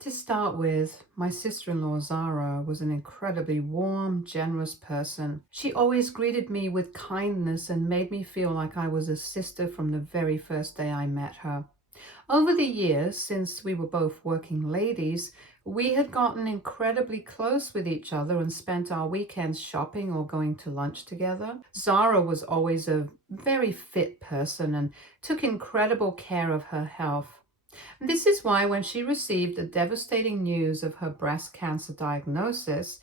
To start with, my sister-in-law Zara was an incredibly warm, generous person. She always greeted me with kindness and made me feel like I was a sister from the very first day I met her. Over the years, since we were both working ladies, we had gotten incredibly close with each other and spent our weekends shopping or going to lunch together. Zara was always a very fit person and took incredible care of her health. This is why, when she received the devastating news of her breast cancer diagnosis,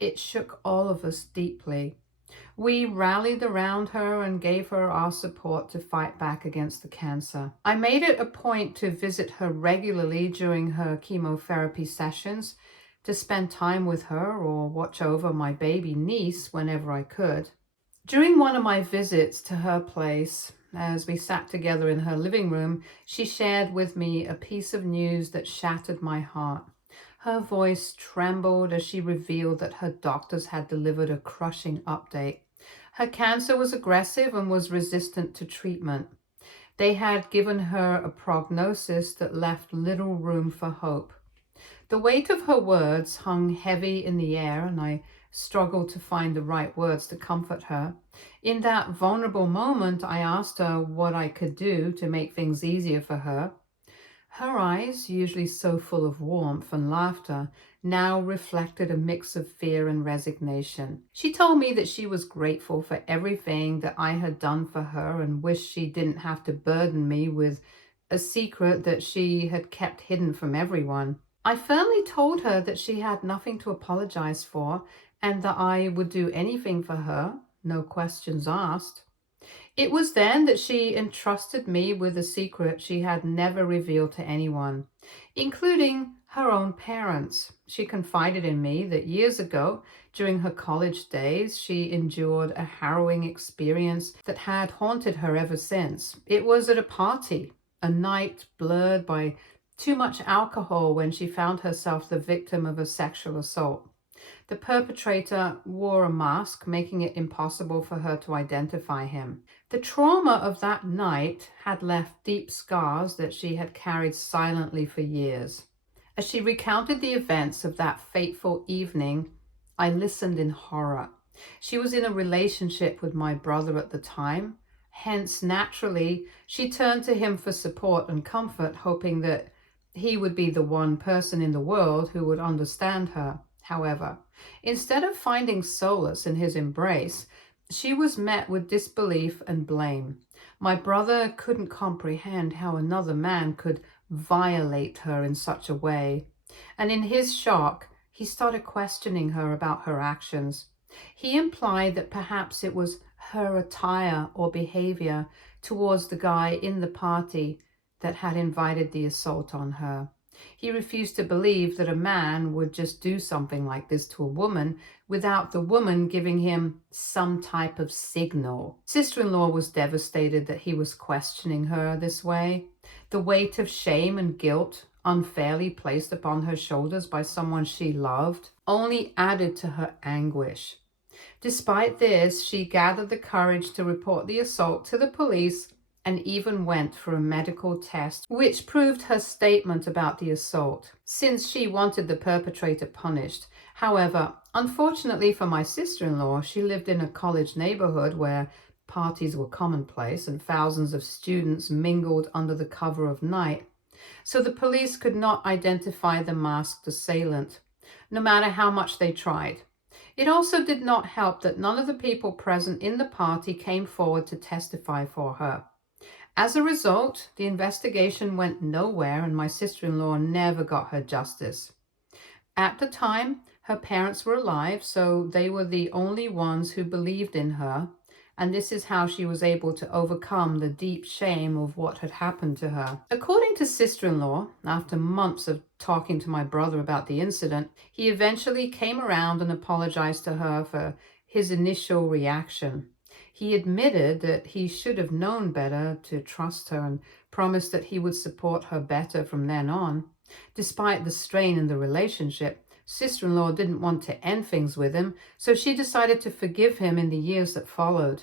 it shook all of us deeply. We rallied around her and gave her our support to fight back against the cancer. I made it a point to visit her regularly during her chemotherapy sessions, to spend time with her or watch over my baby niece whenever I could. During one of my visits to her place, as we sat together in her living room, she shared with me a piece of news that shattered my heart. Her voice trembled as she revealed that her doctors had delivered a crushing update. Her cancer was aggressive and was resistant to treatment. They had given her a prognosis that left little room for hope. The weight of her words hung heavy in the air, and I struggled to find the right words to comfort her. In that vulnerable moment, I asked her what I could do to make things easier for her. Her eyes, usually so full of warmth and laughter, now reflected a mix of fear and resignation. She told me that she was grateful for everything that I had done for her and wished she didn't have to burden me with a secret that she had kept hidden from everyone. I firmly told her that she had nothing to apologize for and that I would do anything for her, no questions asked. It was then that she entrusted me with a secret she had never revealed to anyone, including her own parents. She confided in me that years ago, during her college days, she endured a harrowing experience that had haunted her ever since. It was at a party, a night blurred by too much alcohol, when she found herself the victim of a sexual assault. The perpetrator wore a mask, making it impossible for her to identify him. The trauma of that night had left deep scars that she had carried silently for years. As she recounted the events of that fateful evening, I listened in horror. She was in a relationship with my brother at the time. Hence, naturally, she turned to him for support and comfort, hoping that he would be the one person in the world who would understand her. However, instead of finding solace in his embrace, she was met with disbelief and blame. My brother couldn't comprehend how another man could violate her in such a way, and in his shock, he started questioning her about her actions. He implied that perhaps it was her attire or behavior towards the guy in the party that had invited the assault on her. He refused to believe that a man would just do something like this to a woman without the woman giving him some type of signal. Sister-in-law was devastated that he was questioning her this way. The weight of shame and guilt unfairly placed upon her shoulders by someone she loved only added to her anguish. Despite this, she gathered the courage to report the assault to the police and even went for a medical test, which proved her statement about the assault, since she wanted the perpetrator punished. However, unfortunately for my sister-in-law, she lived in a college neighborhood where parties were commonplace and thousands of students mingled under the cover of night, so the police could not identify the masked assailant, no matter how much they tried. It also did not help that none of the people present in the party came forward to testify for her. As a result, the investigation went nowhere and my sister-in-law never got her justice. At the time, her parents were alive, so they were the only ones who believed in her, and this is how she was able to overcome the deep shame of what had happened to her. According to sister-in-law, after months of talking to my brother about the incident, he eventually came around and apologized to her for his initial reaction. He admitted that he should have known better to trust her and promised that he would support her better from then on. Despite the strain in the relationship, sister-in-law didn't want to end things with him, so she decided to forgive him in the years that followed.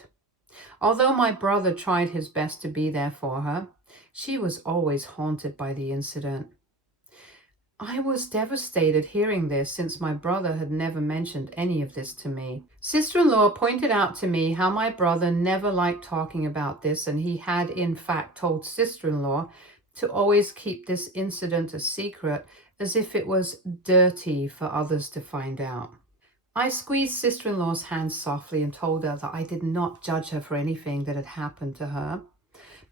Although my brother tried his best to be there for her, she was always haunted by the incident. I was devastated hearing this since my brother had never mentioned any of this to me. Sister-in-law pointed out to me how my brother never liked talking about this, and he had in fact told sister-in-law to always keep this incident a secret, as if it was dirty for others to find out. I squeezed sister-in-law's hand softly and told her that I did not judge her for anything that had happened to her,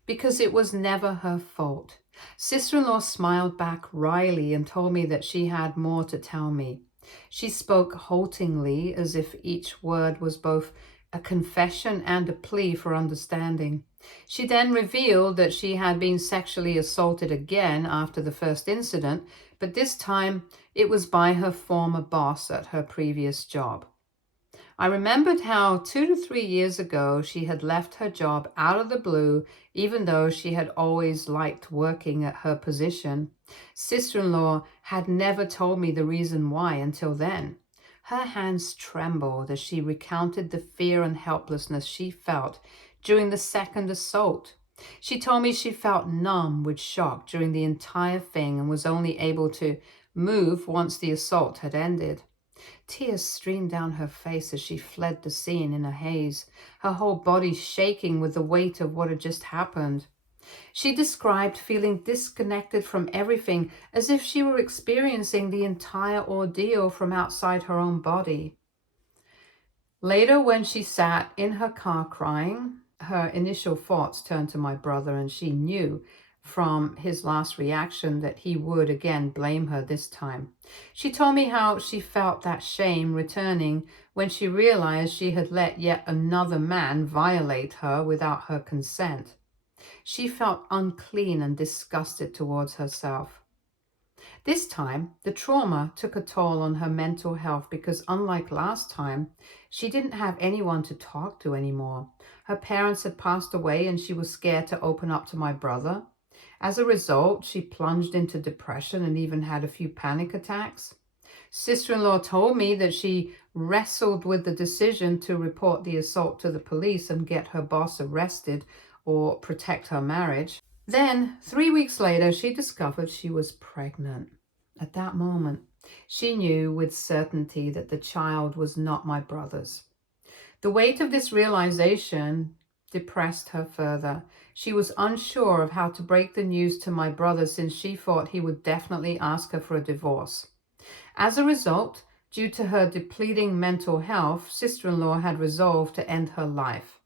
because it was never her fault. Sister-in-law smiled back wryly and told me that she had more to tell me. She spoke haltingly, as if each word was both a confession and a plea for understanding. She then revealed that she had been sexually assaulted again after the first incident, but this time it was by her former boss at her previous job. I remembered how 2 to 3 years ago she had left her job out of the blue, even though she had always liked working at her position. Sister-in-law had never told me the reason why until then. Her hands trembled as she recounted the fear and helplessness she felt during the second assault. She told me she felt numb with shock during the entire thing and was only able to move once the assault had ended. Tears streamed down her face as she fled the scene in a haze, her whole body shaking with the weight of what had just happened. She described feeling disconnected from everything, as if she were experiencing the entire ordeal from outside her own body. Later, when she sat in her car crying, her initial thoughts turned to my brother, and she knew from his last reaction that he would again blame her this time. She told me how she felt that shame returning when she realized she had let yet another man violate her without her consent. She felt unclean and disgusted towards herself. This time, the trauma took a toll on her mental health because, unlike last time, she didn't have anyone to talk to anymore. Her parents had passed away and she was scared to open up to my brother. As a result, she plunged into depression and even had a few panic attacks. Sister-in-law told me that she wrestled with the decision to report the assault to the police and get her boss arrested or protect her marriage. Then, 3 weeks later, she discovered she was pregnant. At that moment, she knew with certainty that the child was not my brother's. The weight of this realization depressed her further. She was unsure of how to break the news to my brother, since she thought he would definitely ask her for a divorce. As a result, due to her depleting mental health, sister-in-law had resolved to end her life.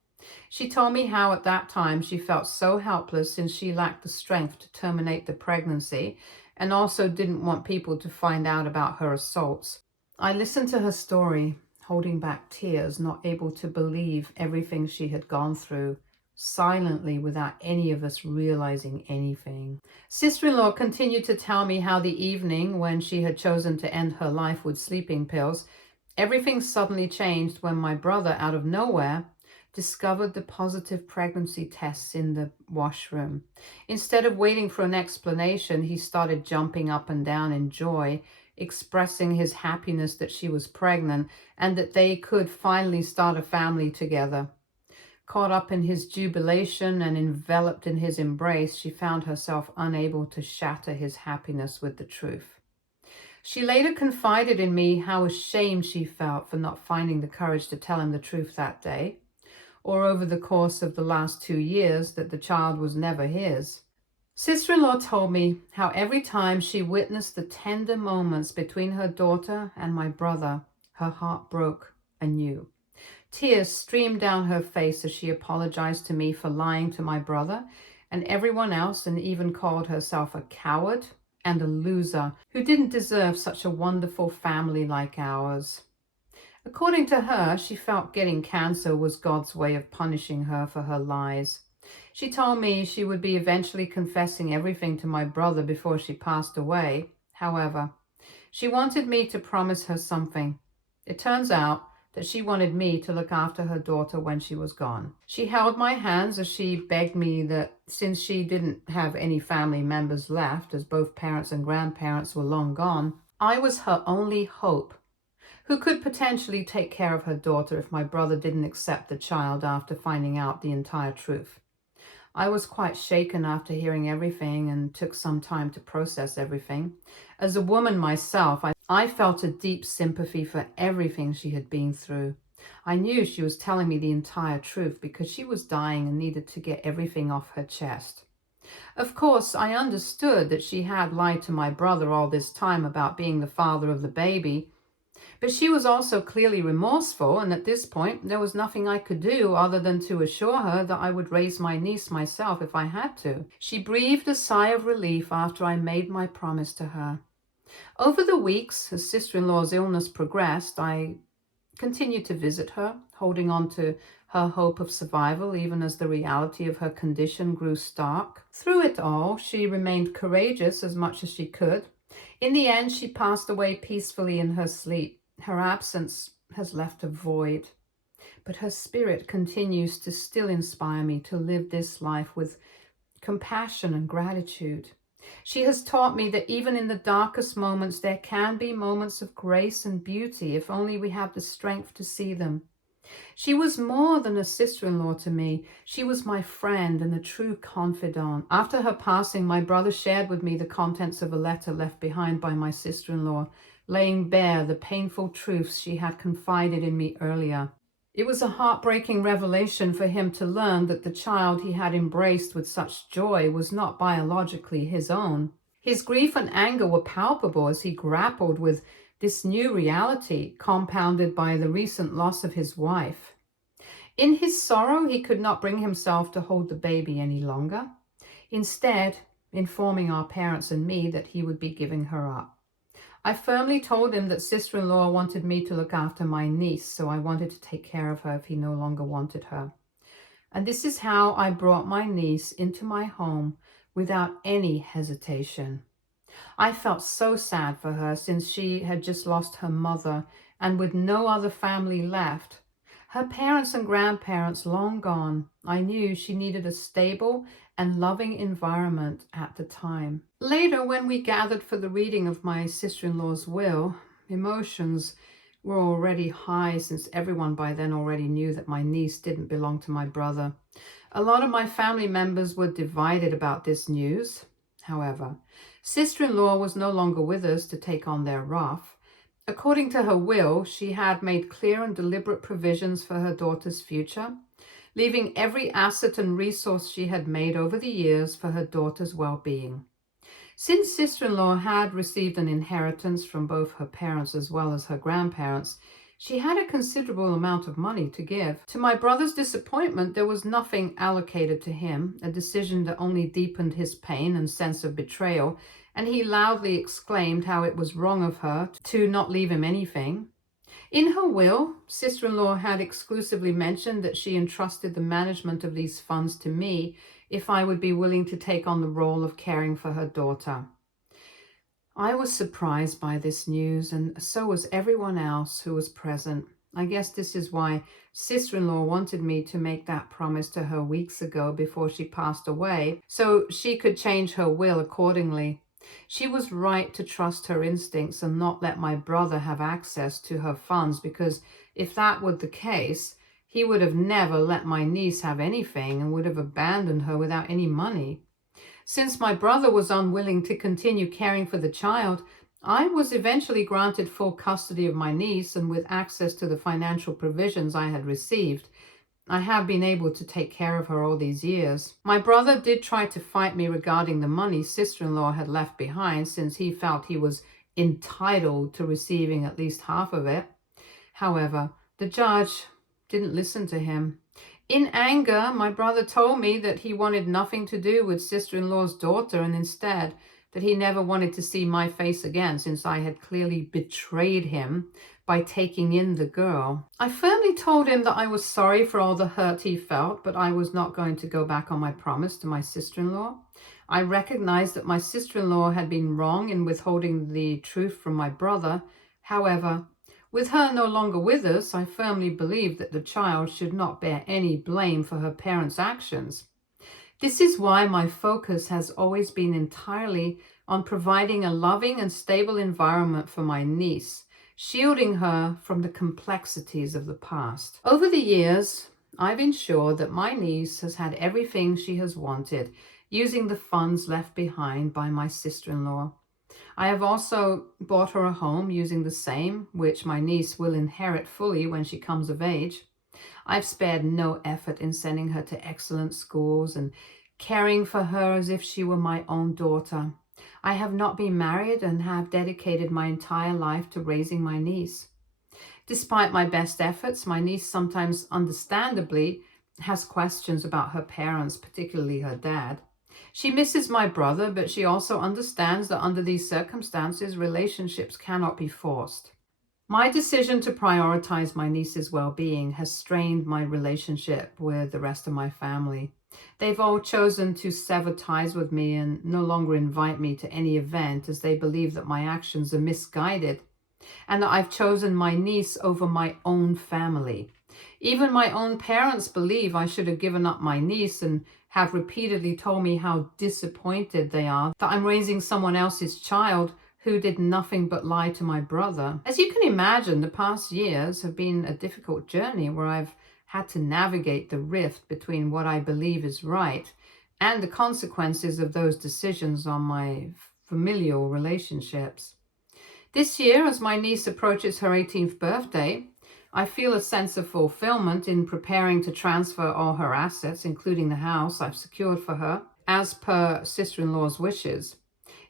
She told me how at that time she felt so helpless since she lacked the strength to terminate the pregnancy and also didn't want people to find out about her assaults. I listened to her story, holding back tears, not able to believe everything she had gone through, silently without any of us realizing anything. Sister-in-law continued to tell me how the evening when she had chosen to end her life with sleeping pills, everything suddenly changed when my brother, out of nowhere, discovered the positive pregnancy tests in the washroom. Instead of waiting for an explanation, he started jumping up and down in joy, expressing his happiness that she was pregnant and that they could finally start a family together. Caught up in his jubilation and enveloped in his embrace, she found herself unable to shatter his happiness with the truth. She later confided in me how ashamed she felt for not finding the courage to tell him the truth that day, or over the course of the last 2 years that the child was never his. Sister-in-law told me how every time she witnessed the tender moments between her daughter and my brother, her heart broke anew. Tears streamed down her face as she apologized to me for lying to my brother and everyone else, and even called herself a coward and a loser who didn't deserve such a wonderful family like ours. According to her, she felt getting cancer was God's way of punishing her for her lies. She told me she would be eventually confessing everything to my brother before she passed away. However, she wanted me to promise her something. It turns out that she wanted me to look after her daughter when she was gone. She held my hands as she begged me that since she didn't have any family members left, as both parents and grandparents were long gone, I was her only hope, who could potentially take care of her daughter if my brother didn't accept the child after finding out the entire truth. I was quite shaken after hearing everything and took some time to process everything. As a woman myself, I felt a deep sympathy for everything she had been through. I knew she was telling me the entire truth because she was dying and needed to get everything off her chest. Of course, I understood that she had lied to my brother all this time about being the father of the baby, but she was also clearly remorseful, and at this point, there was nothing I could do other than to assure her that I would raise my niece myself if I had to. She breathed a sigh of relief after I made my promise to her. Over the weeks, as sister-in-law's illness progressed, I continued to visit her, holding on to her hope of survival even as the reality of her condition grew stark. Through it all, she remained courageous as much as she could. In the end, she passed away peacefully in her sleep. Her absence has left a void, but her spirit continues to still inspire me to live this life with compassion and gratitude. She has taught me that even in the darkest moments, there can be moments of grace and beauty if only we have the strength to see them. She was more than a sister-in-law to me. She was my friend and a true confidant. After her passing, my brother shared with me the contents of a letter left behind by my sister-in-law, laying bare the painful truths she had confided in me earlier. It was a heartbreaking revelation for him to learn that the child he had embraced with such joy was not biologically his own. His grief and anger were palpable as he grappled with this new reality, compounded by the recent loss of his wife. In his sorrow, he could not bring himself to hold the baby any longer, instead informing our parents and me that he would be giving her up. I firmly told him that sister-in-law wanted me to look after my niece, so I wanted to take care of her if he no longer wanted her. And this is how I brought my niece into my home without any hesitation. I felt so sad for her since she had just lost her mother and with no other family left. Her parents and grandparents long gone, I knew she needed a stable and loving environment at the time. Later, when we gathered for the reading of my sister-in-law's will, emotions were already high since everyone by then already knew that my niece didn't belong to my brother. A lot of my family members were divided about this news. However, sister-in-law was no longer with us to take on their wrath. According to her will, she had made clear and deliberate provisions for her daughter's future, leaving every asset and resource she had made over the years for her daughter's well-being. Since sister-in-law had received an inheritance from both her parents as well as her grandparents, she had a considerable amount of money to give. To my brother's disappointment, there was nothing allocated to him, a decision that only deepened his pain and sense of betrayal, and he loudly exclaimed how it was wrong of her to not leave him anything. In her will, sister-in-law had exclusively mentioned that she entrusted the management of these funds to me if I would be willing to take on the role of caring for her daughter. I was surprised by this news, and so was everyone else who was present. I guess this is why sister-in-law wanted me to make that promise to her weeks ago before she passed away, so she could change her will accordingly. She was right to trust her instincts and not let my brother have access to her funds, because if that were the case, he would have never let my niece have anything and would have abandoned her without any money. Since my brother was unwilling to continue caring for the child, I was eventually granted full custody of my niece, and with access to the financial provisions I had received, I have been able to take care of her all these years. My brother did try to fight me regarding the money sister-in-law had left behind, since he felt he was entitled to receiving at least half of it. However, the judge didn't listen to him. In anger, my brother told me that he wanted nothing to do with sister-in-law's daughter, and instead that he never wanted to see my face again since I had clearly betrayed him by taking in the girl. I firmly told him that I was sorry for all the hurt he felt, but I was not going to go back on my promise to my sister-in-law. I recognized that my sister-in-law had been wrong in withholding the truth from my brother. However, with her no longer with us, I firmly believed that the child should not bear any blame for her parents' actions. This is why my focus has always been entirely on providing a loving and stable environment for my niece, shielding her from the complexities of the past. Over the years, I've ensured that my niece has had everything she has wanted, using the funds left behind by my sister-in-law. I have also bought her a home using the same, which my niece will inherit fully when she comes of age. I've spared no effort in sending her to excellent schools and caring for her as if she were my own daughter. I have not been married and have dedicated my entire life to raising my niece. Despite my best efforts, my niece sometimes understandably has questions about her parents, particularly her dad. She misses my brother, but she also understands that under these circumstances, relationships cannot be forced. My decision to prioritize my niece's well-being has strained my relationship with the rest of my family. They've all chosen to sever ties with me and no longer invite me to any event as they believe that my actions are misguided and that I've chosen my niece over my own family. Even my own parents believe I should have given up my niece and have repeatedly told me how disappointed they are that I'm raising someone else's child who did nothing but lie to my brother. As you can imagine, the past years have been a difficult journey where I've had to navigate the rift between what I believe is right and the consequences of those decisions on my familial relationships. This year, as my niece approaches her 18th birthday, I feel a sense of fulfillment in preparing to transfer all her assets, including the house I've secured for her, as per sister-in-law's wishes.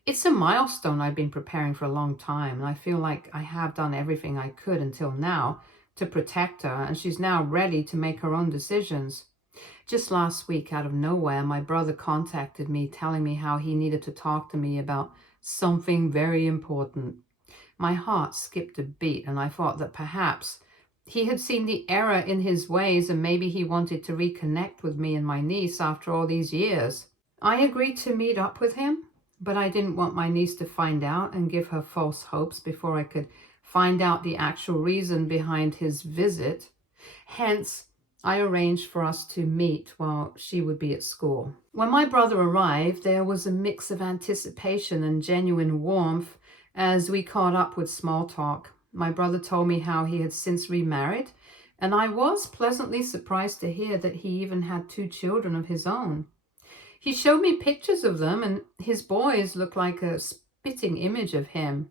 It's a milestone I've been preparing for a long time, and I feel like I have done everything I could until now to protect her, and she's now ready to make her own decisions. Just last week, out of nowhere, my brother contacted me telling me how he needed to talk to me about something very important. My heart skipped a beat, and I thought that perhaps he had seen the error in his ways and maybe he wanted to reconnect with me and my niece after all these years. I agreed to meet up with him, but I didn't want my niece to find out and give her false hopes before I could find out the actual reason behind his visit. Hence, I arranged for us to meet while she would be at school. When my brother arrived, there was a mix of anticipation and genuine warmth as we caught up with small talk. My brother told me how he had since remarried, and I was pleasantly surprised to hear that he even had 2 children of his own. He showed me pictures of them, and his boys looked like a spitting image of him.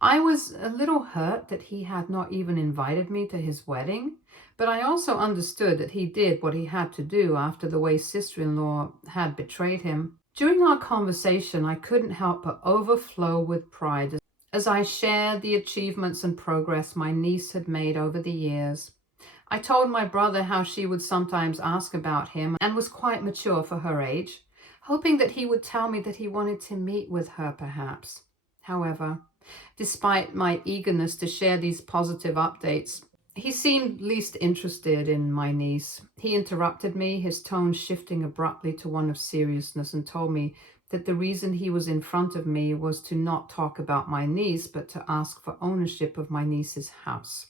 I was a little hurt that he had not even invited me to his wedding, but I also understood that he did what he had to do after the way sister-in-law had betrayed him. During our conversation, I couldn't help but overflow with pride as I shared the achievements and progress my niece had made over the years. I told my brother how she would sometimes ask about him and was quite mature for her age, hoping that he would tell me that he wanted to meet with her perhaps. However, despite my eagerness to share these positive updates, he seemed least interested in my niece. He interrupted me, his tone shifting abruptly to one of seriousness, and told me that the reason he was in front of me was to not talk about my niece, but to ask for ownership of my niece's house.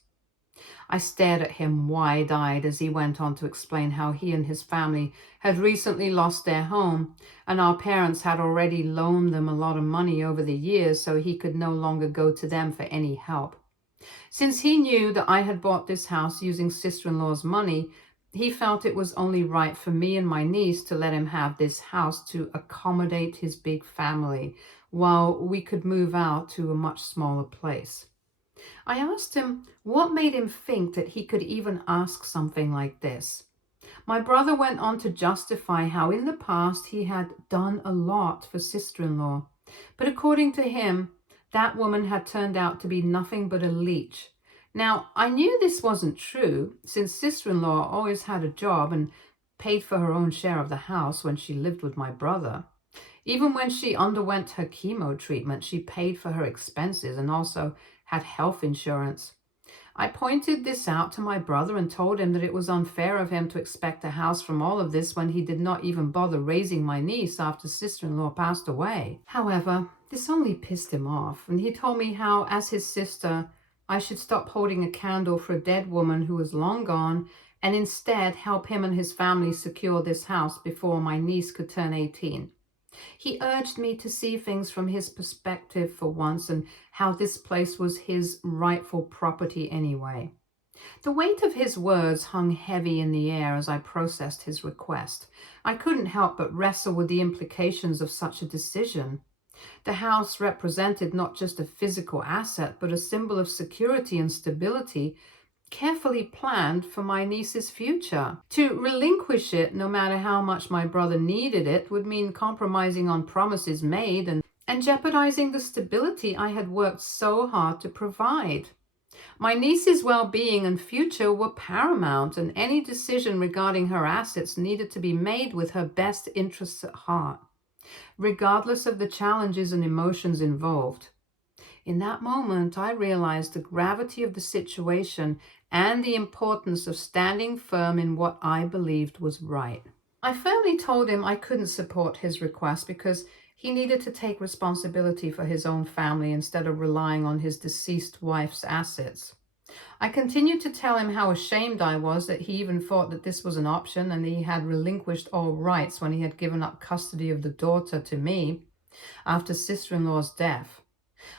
I stared at him wide-eyed as he went on to explain how he and his family had recently lost their home, and our parents had already loaned them a lot of money over the years so he could no longer go to them for any help. Since he knew that I had bought this house using sister-in-law's money, he felt it was only right for me and my niece to let him have this house to accommodate his big family while we could move out to a much smaller place. I asked him what made him think that he could even ask something like this. My brother went on to justify how in the past he had done a lot for sister-in-law, but according to him, that woman had turned out to be nothing but a leech. Now, I knew this wasn't true, since sister-in-law always had a job and paid for her own share of the house when she lived with my brother. Even when she underwent her chemo treatment, she paid for her expenses and also had health insurance. I pointed this out to my brother and told him that it was unfair of him to expect a house from all of this when he did not even bother raising my niece after sister-in-law passed away. However, this only pissed him off, and he told me how, as his sister, I should stop holding a candle for a dead woman who was long gone and instead help him and his family secure this house before my niece could turn 18. He urged me to see things from his perspective for once and how this place was his rightful property anyway. The weight of his words hung heavy in the air as I processed his request. I couldn't help but wrestle with the implications of such a decision. The house represented not just a physical asset, but a symbol of security and stability, carefully planned for my niece's future. To relinquish it, no matter how much my brother needed it, would mean compromising on promises made and jeopardizing the stability I had worked so hard to provide. My niece's well-being and future were paramount, and any decision regarding her assets needed to be made with her best interests at heart, regardless of the challenges and emotions involved. In that moment, I realized the gravity of the situation and the importance of standing firm in what I believed was right. I firmly told him I couldn't support his request because he needed to take responsibility for his own family instead of relying on his deceased wife's assets. I continued to tell him how ashamed I was that he even thought that this was an option and he had relinquished all rights when he had given up custody of the daughter to me after sister-in-law's death.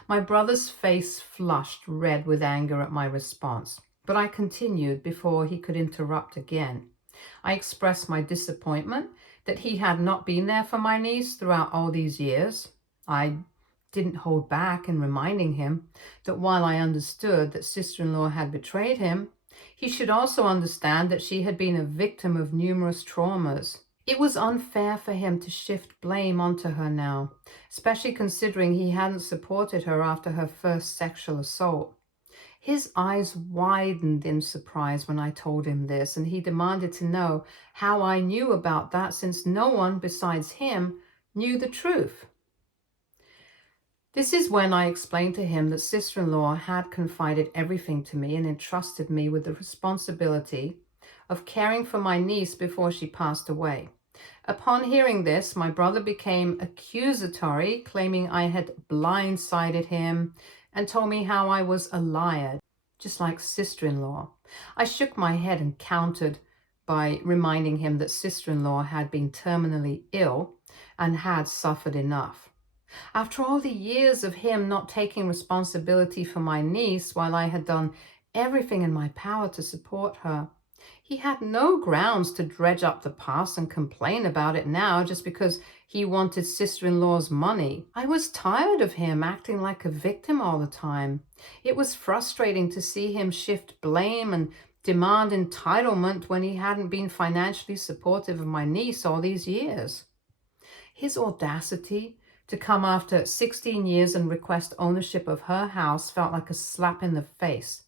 My brother's face flushed red with anger at my response, but I continued before he could interrupt again. I expressed my disappointment that he had not been there for my niece throughout all these years. I didn't hold back in reminding him that while I understood that sister-in-law had betrayed him, he should also understand that she had been a victim of numerous traumas. It was unfair for him to shift blame onto her now, especially considering he hadn't supported her after her first sexual assault. His eyes widened in surprise when I told him this, and he demanded to know how I knew about that since no one besides him knew the truth. This is when I explained to him that sister-in-law had confided everything to me and entrusted me with the responsibility of caring for my niece before she passed away. Upon hearing this, my brother became accusatory, claiming I had blindsided him and told me how I was a liar, just like sister-in-law. I shook my head and countered by reminding him that sister-in-law had been terminally ill and had suffered enough. After all the years of him not taking responsibility for my niece while I had done everything in my power to support her, he had no grounds to dredge up the past and complain about it now just because he wanted sister-in-law's money. I was tired of him acting like a victim all the time. It was frustrating to see him shift blame and demand entitlement when he hadn't been financially supportive of my niece all these years. His audacity to come after 16 years and request ownership of her house felt like a slap in the face,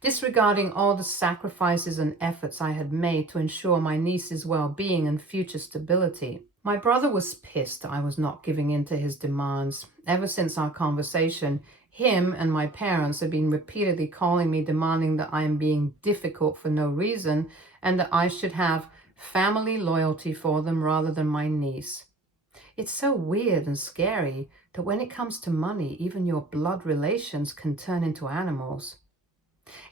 disregarding all the sacrifices and efforts I had made to ensure my niece's well-being and future stability. My brother was pissed I was not giving in to his demands. Ever since our conversation, him and my parents have been repeatedly calling me, demanding that I am being difficult for no reason and that I should have family loyalty for them rather than my niece. It's so weird and scary that when it comes to money, even your blood relations can turn into animals.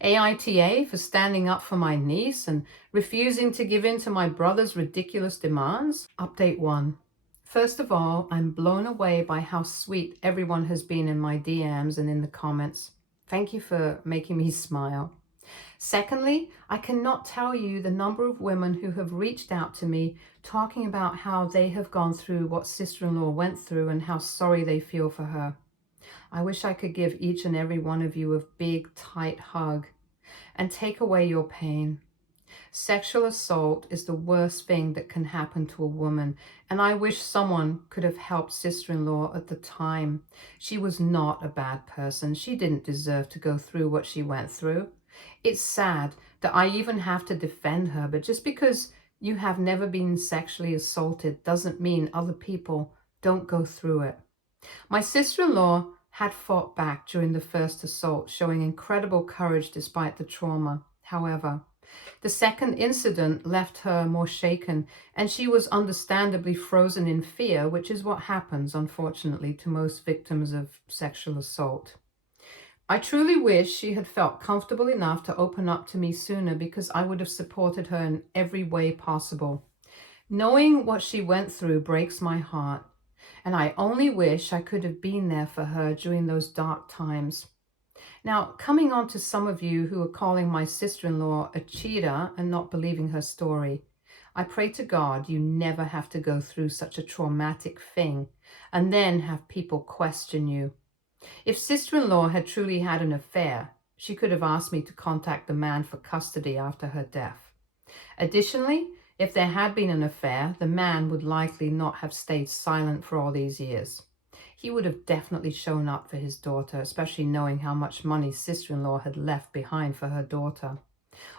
AITA for standing up for my niece and refusing to give in to my brother's ridiculous demands? Update 1. First of all, I'm blown away by how sweet everyone has been in my DMs and in the comments. Thank you for making me smile. Secondly, I cannot tell you the number of women who have reached out to me talking about how they have gone through what sister-in-law went through and how sorry they feel for her. I wish I could give each and every one of you a big, tight hug and take away your pain. Sexual assault is the worst thing that can happen to a woman, and I wish someone could have helped sister-in-law at the time. She was not a bad person. She didn't deserve to go through what she went through. It's sad that I even have to defend her, but just because you have never been sexually assaulted doesn't mean other people don't go through it. My sister-in-law had fought back during the first assault, showing incredible courage despite the trauma. However, the second incident left her more shaken, and she was understandably frozen in fear, which is what happens, unfortunately, to most victims of sexual assault. I truly wish she had felt comfortable enough to open up to me sooner, because I would have supported her in every way possible. Knowing what she went through breaks my heart, and I only wish I could have been there for her during those dark times. Now, coming on to some of you who are calling my sister-in-law a cheater and not believing her story, I pray to God you never have to go through such a traumatic thing and then have people question you. If sister-in-law had truly had an affair, she could have asked me to contact the man for custody after her death. Additionally, if there had been an affair, the man would likely not have stayed silent for all these years. He would have definitely shown up for his daughter, especially knowing how much money sister-in-law had left behind for her daughter.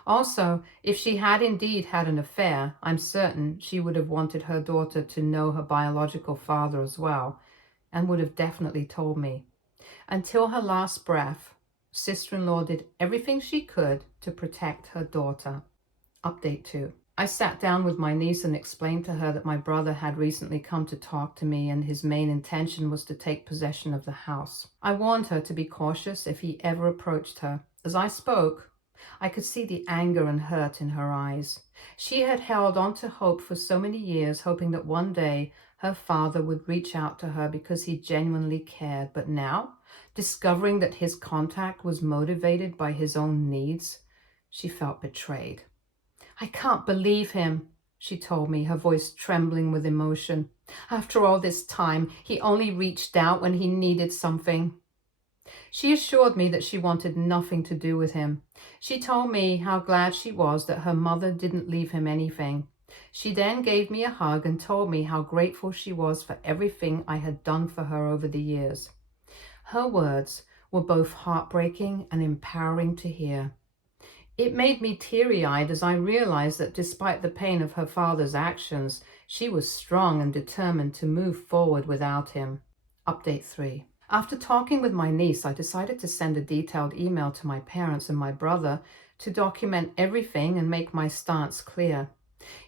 Also, if she had indeed had an affair, I'm certain she would have wanted her daughter to know her biological father as well, and would have definitely told me. Until her last breath, sister-in-law did everything she could to protect her daughter. Update 2. I sat down with my niece and explained to her that my brother had recently come to talk to me and his main intention was to take possession of the house. I warned her to be cautious if he ever approached her. As I spoke, I could see the anger and hurt in her eyes. She had held on to hope for so many years, hoping that one day her father would reach out to her because he genuinely cared. But now, discovering that his contact was motivated by his own needs, she felt betrayed. "I can't believe him," she told me, her voice trembling with emotion. "After all this time, he only reached out when he needed something." She assured me that she wanted nothing to do with him. She told me how glad she was that her mother didn't leave him anything. She then gave me a hug and told me how grateful she was for everything I had done for her over the years. Her words were both heartbreaking and empowering to hear. It made me teary-eyed as I realized that despite the pain of her father's actions, she was strong and determined to move forward without him. Update 3. After talking with my niece, I decided to send a detailed email to my parents and my brother to document everything and make my stance clear.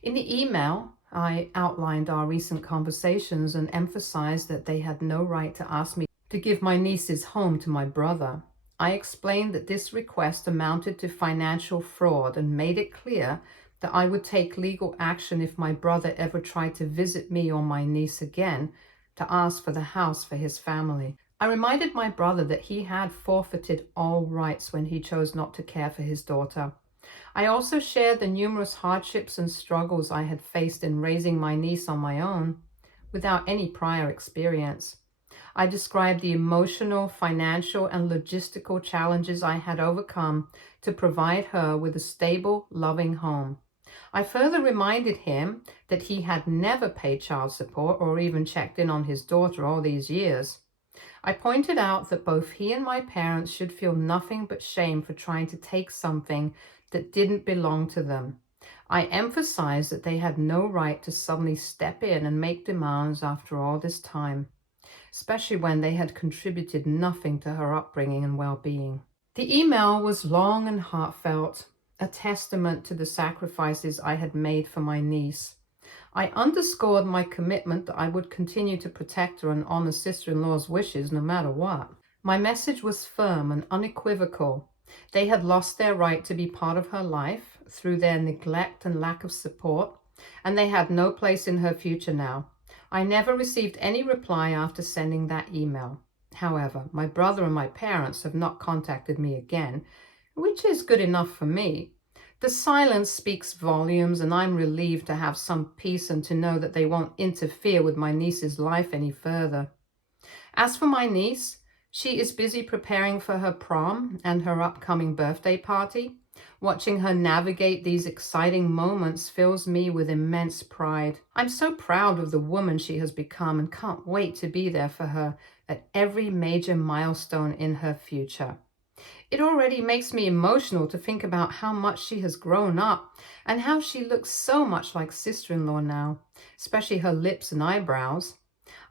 In the email, I outlined our recent conversations and emphasized that they had no right to ask me to give my niece's home to my brother. I explained that this request amounted to financial fraud and made it clear that I would take legal action if my brother ever tried to visit me or my niece again to ask for the house for his family. I reminded my brother that he had forfeited all rights when he chose not to care for his daughter. I also shared the numerous hardships and struggles I had faced in raising my niece on my own without any prior experience. I described the emotional, financial, and logistical challenges I had overcome to provide her with a stable, loving home. I further reminded him that he had never paid child support or even checked in on his daughter all these years. I pointed out that both he and my parents should feel nothing but shame for trying to take something that didn't belong to them. I emphasized that they had no right to suddenly step in and make demands after all this time, especially when they had contributed nothing to her upbringing and well-being. The email was long and heartfelt, a testament to the sacrifices I had made for my niece. I underscored my commitment that I would continue to protect her and honor sister-in-law's wishes no matter what. My message was firm and unequivocal. They had lost their right to be part of her life through their neglect and lack of support, and they had no place in her future now. I never received any reply after sending that email. However, my brother and my parents have not contacted me again, which is good enough for me. The silence speaks volumes, and I'm relieved to have some peace and to know that they won't interfere with my niece's life any further. As for my niece, she is busy preparing for her prom and her upcoming birthday party. Watching her navigate these exciting moments fills me with immense pride. I'm so proud of the woman she has become and can't wait to be there for her at every major milestone in her future. It already makes me emotional to think about how much she has grown up and how she looks so much like sister-in-law now, especially her lips and eyebrows.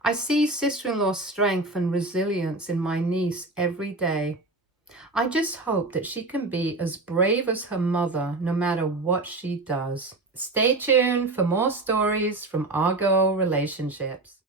I see sister-in-law's strength and resilience in my niece every day. I just hope that she can be as brave as her mother no matter what she does. Stay tuned for more stories from our girl relationships.